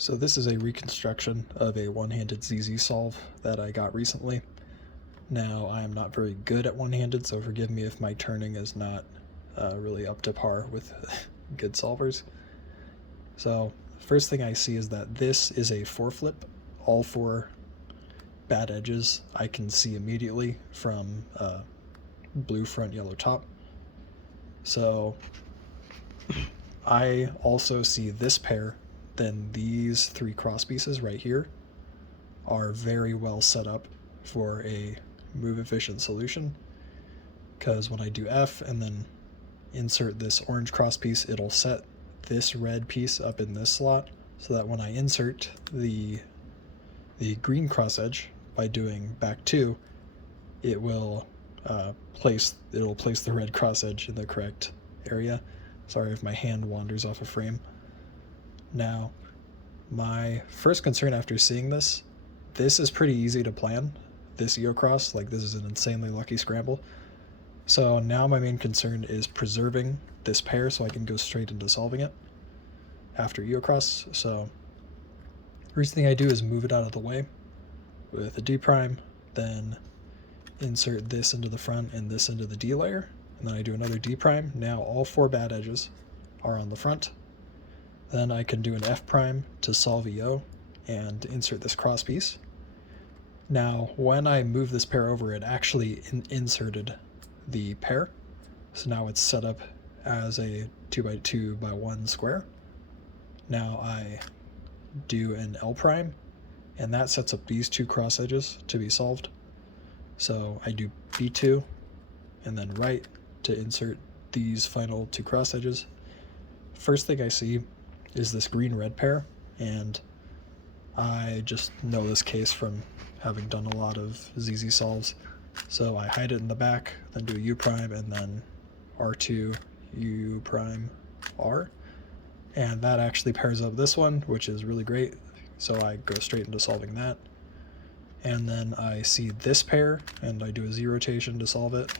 So this is a reconstruction of a one-handed ZZ solve that I got recently. Now, I am not very good at one-handed, so forgive me if my turning is not really up to par with good solvers. So, first thing I see is that this is a 4-flip. All 4 bad edges I can see immediately from blue front, yellow top. So, I also see this pair. Then these 3 cross pieces right here are very well set up for a move efficient solution, because when I do F and then insert this orange cross piece, it'll set this red piece up in this slot so that when I insert the green cross edge by doing back 2, it will place the red cross edge in the correct area. Sorry if my hand wanders off a frame. Now, my first concern after seeing this is pretty easy to plan, this XEOcross, like this is an insanely lucky scramble. So now my main concern is preserving this pair so I can go straight into solving it after XEOcross. So first thing I do is move it out of the way with a D prime, then insert this into the front and this into the D layer, and then I do another D prime. Now all 4 bad edges are on the front. Then I can do an F prime to solve EO and insert this cross piece. Now, when I move this pair over, it actually inserted the pair. So now it's set up as a 2x2x1 square. Now I do an L prime, and that sets up these 2 cross edges to be solved. So I do B2 and then right to insert these final 2 cross edges. First thing I see is this green-red pair, and I just know this case from having done a lot of ZZ solves. So I hide it in the back, then do a U prime, and then R2, U prime, R. And that actually pairs up this one, which is really great. So I go straight into solving that. And then I see this pair, and I do a Z rotation to solve it.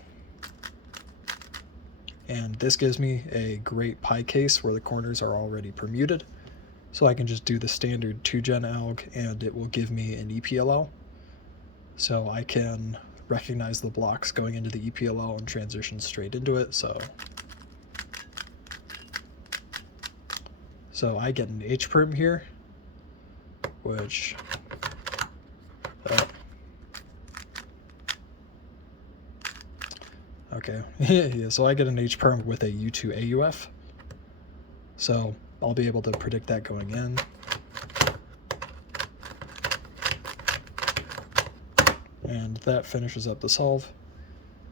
And this gives me a great pi case where the corners are already permuted. So I can just do the standard 2-gen alg, and it will give me an EPLL. So I can recognize the blocks going into the EPLL and transition straight into it. So I get an H perm here, which okay, yeah, so I get an H perm with a U2 AUF. So I'll be able to predict that going in. And that finishes up the solve.